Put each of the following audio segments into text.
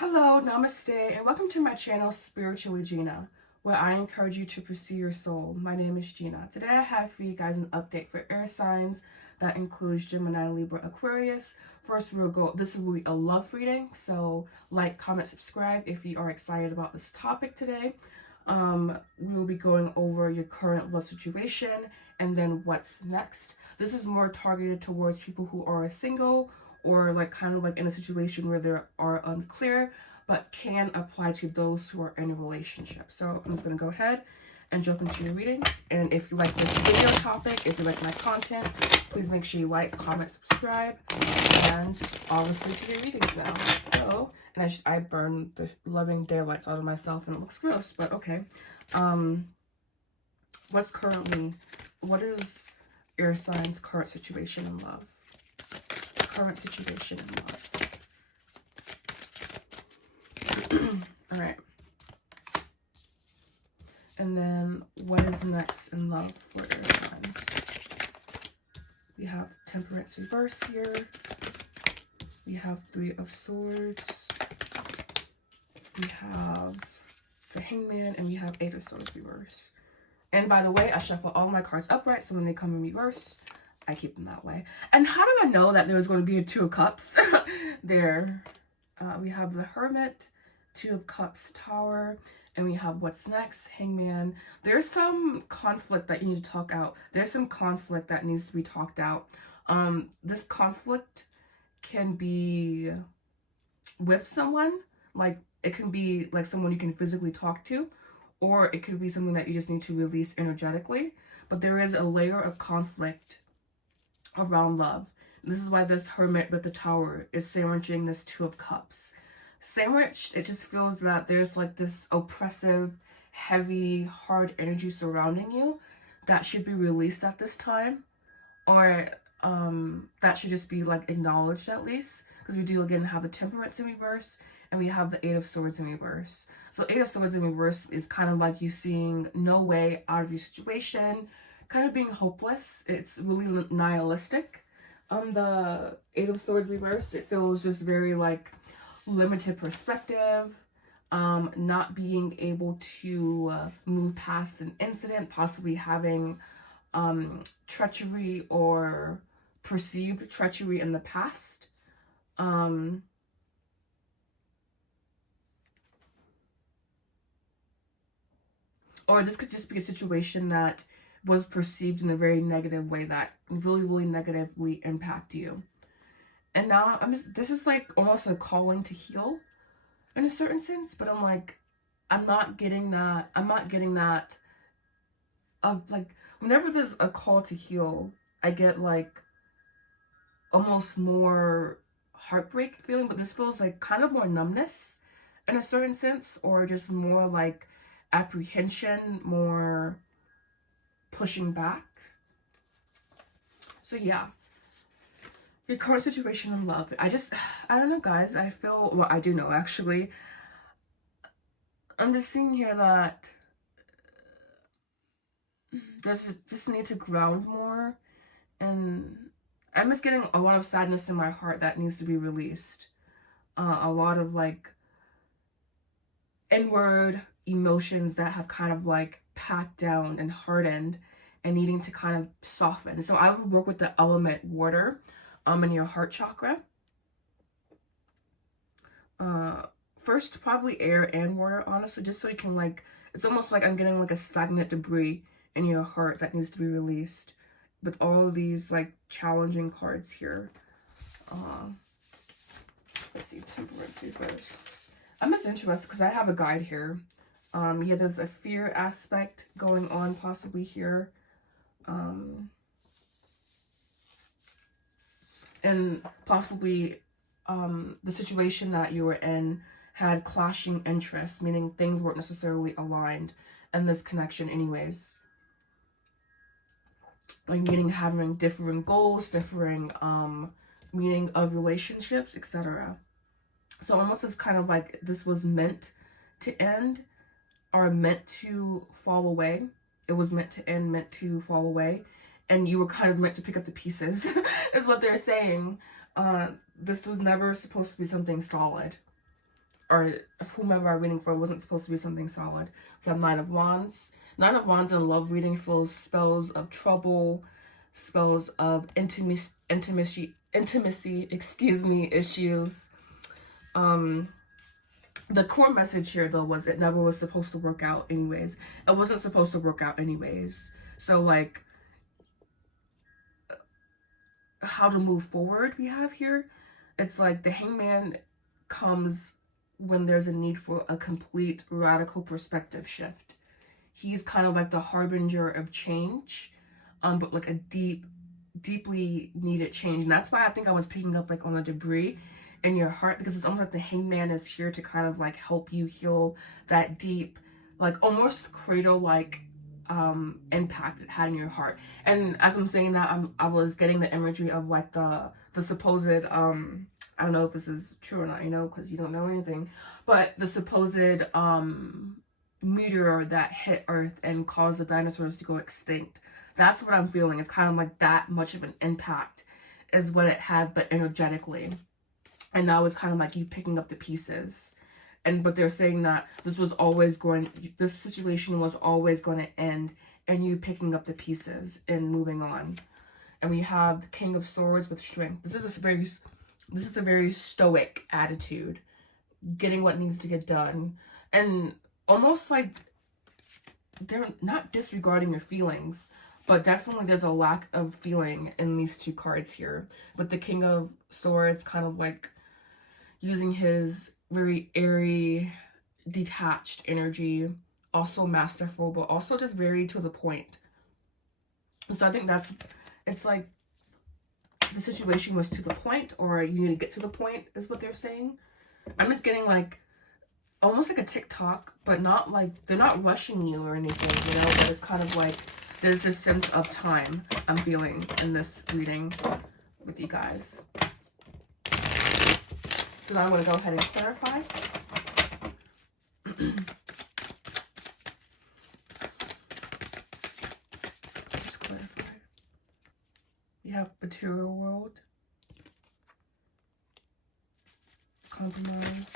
Hello, Namaste, and welcome to my channel, Spiritually Gina, where I encourage you to pursue your soul. My name is Gina. Today I have for you guys an update for air signs that includes Gemini, Libra, Aquarius. First, this will be a love reading, so like, comment, subscribe if you are excited about this topic today. We will be going over your current love situation and then what's next. This is more targeted towards people who are single or kind of in a situation where they are unclear, but can apply to those who are in a relationship. So I'm just going to go ahead and jump into your readings. And if you like this video topic, if you like my content, please make sure you like, comment, subscribe, and I'll listen to your readings now. So, and I burned the loving daylights out of myself and it looks gross, but okay. What is air signs' current situation in love? Current situation in love. All right. And then what is next in love for air signs? We have Temperance reverse here. We have Three of Swords. We have the Hangman, and we have Eight of Swords reverse. And by the way, I shuffle all my cards upright, so when they come in reverse, I keep them that way. And how do I know that there's going to be a Two of Cups there? We have the Hermit, Two of Cups, Tower, and we have what's next, Hangman. There's some conflict that you need to talk out. There's some conflict that needs to be talked out. This conflict can be with someone, it can be someone you can physically talk to, or it could be something that you just need to release energetically. But there is a layer of conflict around love. This is why this Hermit with the Tower is sandwiching this Two of Cups. Sandwiched, it just feels that there's this oppressive, heavy, hard energy surrounding you that should be released at this time, or that should just be acknowledged at least, because we do again have the Temperance in reverse and we have the Eight of Swords in reverse. So Eight of Swords in reverse is kind of like you seeing no way out of your situation, kind of being hopeless. It's really nihilistic. The Eight of Swords reverse, it feels just very limited perspective, not being able to move past an incident, possibly having treachery or perceived treachery in the past. Or this could just be a situation that was perceived in a very negative way that really, really negatively impact you. And now this is almost a calling to heal in a certain sense, but I'm not getting that. I'm not getting that of whenever there's a call to heal, I get almost more heartbreak feeling, but this feels kind of more numbness in a certain sense, or just more apprehension, more pushing back. So yeah, your current situation in love. I don't know, guys. I feel, well, I do know actually. I'm just seeing here that there's just need to ground more, and I'm just getting a lot of sadness in my heart that needs to be released. A lot of inward emotions that have kind of packed down and hardened and needing to kind of soften. So I would work with the element water in your heart chakra. First, probably air and water, honestly, just so you can it's almost I'm getting a stagnant debris in your heart that needs to be released with all of these challenging cards here. Let's see, Temperance reverse. I'm just interested because I have a guide here. Yeah, there's a fear aspect going on possibly here. And possibly the situation that you were in had clashing interests, meaning things weren't necessarily aligned in this connection anyways. Meaning having differing goals, differing meaning of relationships, etc. So almost it's kind of this was meant to end, or meant to fall away. It was meant to end, meant to fall away, and you were kind of meant to pick up the pieces is what they're saying. This was never supposed to be something solid. or whomever I'm reading for wasn't supposed to be something solid. We have Nine of Wands. Nine of Wands in a love reading fills spells of trouble, spells of intimacy, excuse me, issues. The core message here, though, was it never was supposed to work out anyways. It wasn't supposed to work out anyways. So, like, how to move forward we have here. It's like the Hangman comes when there's a need for a complete radical perspective shift. He's kind of like the harbinger of change, but like a deeply needed change. And that's why I think I was picking up like on the debris in your heart, because it's almost like the Hangman is here to kind of like help you heal that deep, like almost cradle like impact it had in your heart. And as I'm saying that, I was getting the imagery of like the supposed I don't know if this is true or not, you know, because you don't know anything, but the supposed meteor that hit Earth and caused the dinosaurs to go extinct. That's what I'm feeling. It's kind of like that much of an impact is what it had, but energetically. And now it's kind of like you picking up the pieces. But they're saying that this situation was always going to end, and you picking up the pieces and moving on. And we have the King of Swords with strength. This is a very stoic attitude, getting what needs to get done, and almost like they're not disregarding your feelings, but definitely there's a lack of feeling in these two cards here. With the King of Swords kind of like using his very airy, detached energy, also masterful, but also just very to the point. So I think it's like the situation was to the point, or you need to get to the point, is what they're saying. I'm just getting like almost like a TikTok, but not like they're not rushing you or anything, you know, but it's kind of like there's this sense of time I'm feeling in this reading with you guys. So now I'm going to go ahead and clarify. Just clarify. You have material world, compromise,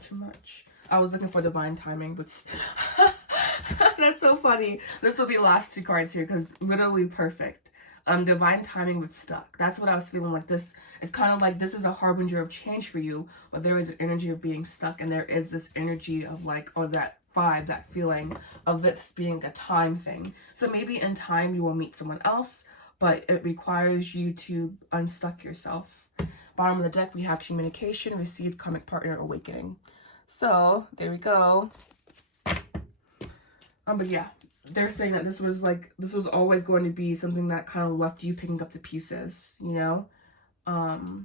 too much. I was looking for divine timing, but that's so funny. This will be the last two cards here because literally perfect. Divine timing with stuck. That's what I was feeling like. This, it's kind of like this is a harbinger of change for you, but there is an energy of being stuck, and there is this energy of like, or that vibe, that feeling of this being a time thing. So maybe in time you will meet someone else, but it requires you to unstuck yourself. Bottom of the deck, we have communication, received, karmic partner, awakening. So there we go. But yeah, they're saying that this was always going to be something that kind of left you picking up the pieces, you know?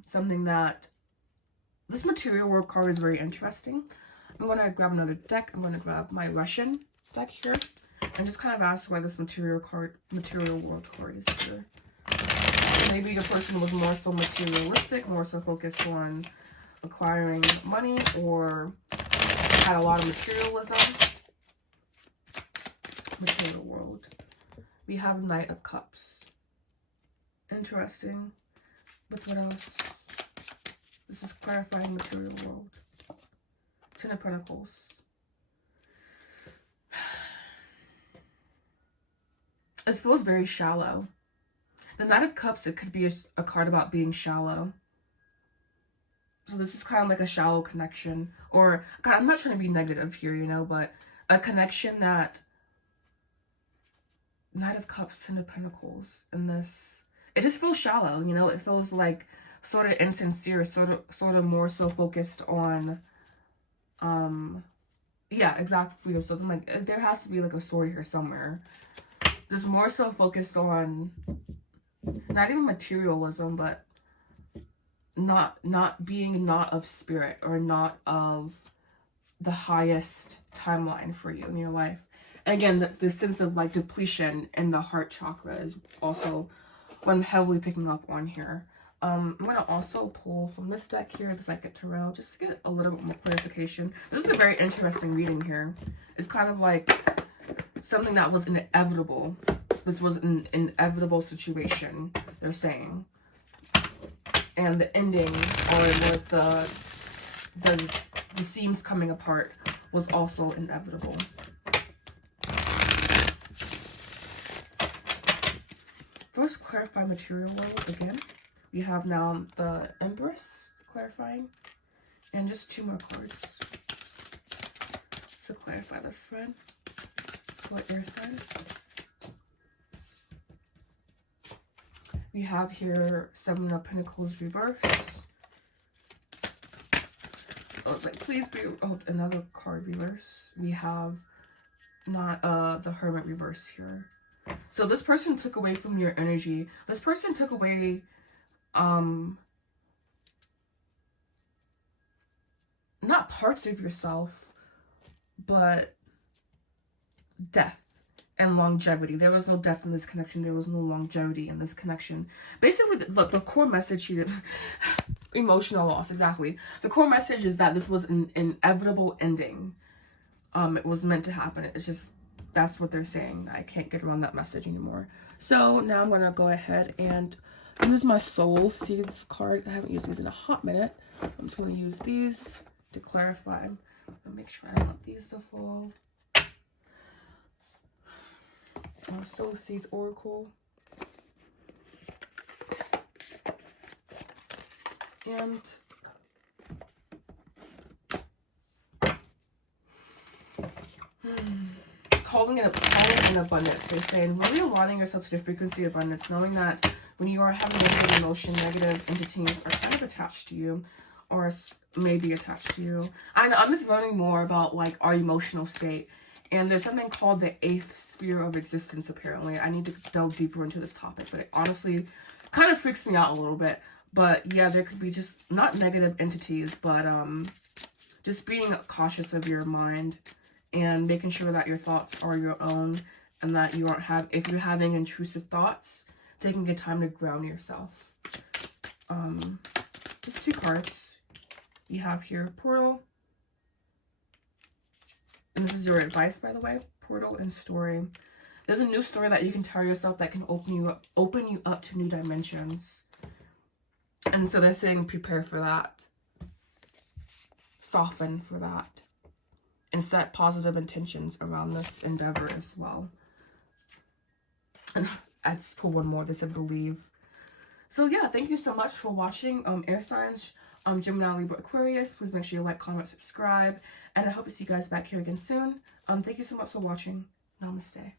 Something that, this material world card is very interesting. I'm going to grab another deck. I'm going to grab my Russian deck here and just kind of ask why this material world card is here. Maybe your person was more so materialistic, more so focused on acquiring money, or had a lot of materialism. Material world. We have Knight of Cups. Interesting. But what else? This is clarifying material world. Ten of Pentacles. It feels very shallow. The Knight of Cups, it could be a card about being shallow. So this is kind of like a shallow connection. Or, God, I'm not trying to be negative here, you know, but a connection that Knight of Cups, Ten of Pentacles, and this, it just feels shallow, you know. It feels like sort of insincere, sort of more so focused on, yeah, exactly. So I'm like, there has to be like a sword here somewhere. Just more so focused on not even materialism, but not being not of spirit, or not of the highest timeline for you in your life. And again, the sense of like depletion in the heart chakra is also what I'm heavily picking up on here. I'm going to also pull from this deck here, the Psychic Tarot, just to get a little bit more clarification. This is a very interesting reading here. It's kind of like something that was inevitable. This was an inevitable situation, they're saying. And the ending, or like the seams coming apart was also inevitable. First, clarify material world again. We have now the Empress clarifying, and just 2 more cards to clarify this spread for air sign. We have here 7 of Pentacles reverse. Oh, it's like, please be, oh, another card reverse. We have not the Hermit reverse here. So this person took away from your energy. This person took away not parts of yourself, but death and longevity. There was no death in this connection. There was no longevity in this connection. Basically, look, the core message here is emotional loss. Exactly. The core message is that this was an inevitable ending. It was meant to happen. It's just, that's what they're saying. I can't get around that message anymore. So now I'm going to go ahead and use my Soul Seeds card. I haven't used these in a hot minute. I'm just going to use these to clarify and make sure I don't want these to fall. Soul Seeds Oracle. And calling in abundance. They're saying really aligning yourself to the frequency of abundance, knowing that when you are having negative emotion, negative entities are kind of attached to you, or maybe attached to you. I'm just learning more about like our emotional state, and there's something called the 8th sphere of existence. Apparently, I need to delve deeper into this topic, but it honestly kind of freaks me out a little bit. But yeah, there could be just not negative entities, but just being cautious of your mind and making sure that your thoughts are your own, and that you aren't if you're having intrusive thoughts, taking the time to ground yourself. Just 2 cards. You have here Portal, and this is your advice, by the way. Portal and story. There's a new story that you can tell yourself that can open you up to new dimensions. And so they're saying prepare for that, soften for that, and set positive intentions around this endeavor as well. And I just pulled one more. They said believe. So yeah, thank you so much for watching. Air signs, Gemini, Libra, Aquarius. Please make sure you like, comment, subscribe, and I hope to see you guys back here again soon. Thank you so much for watching. Namaste.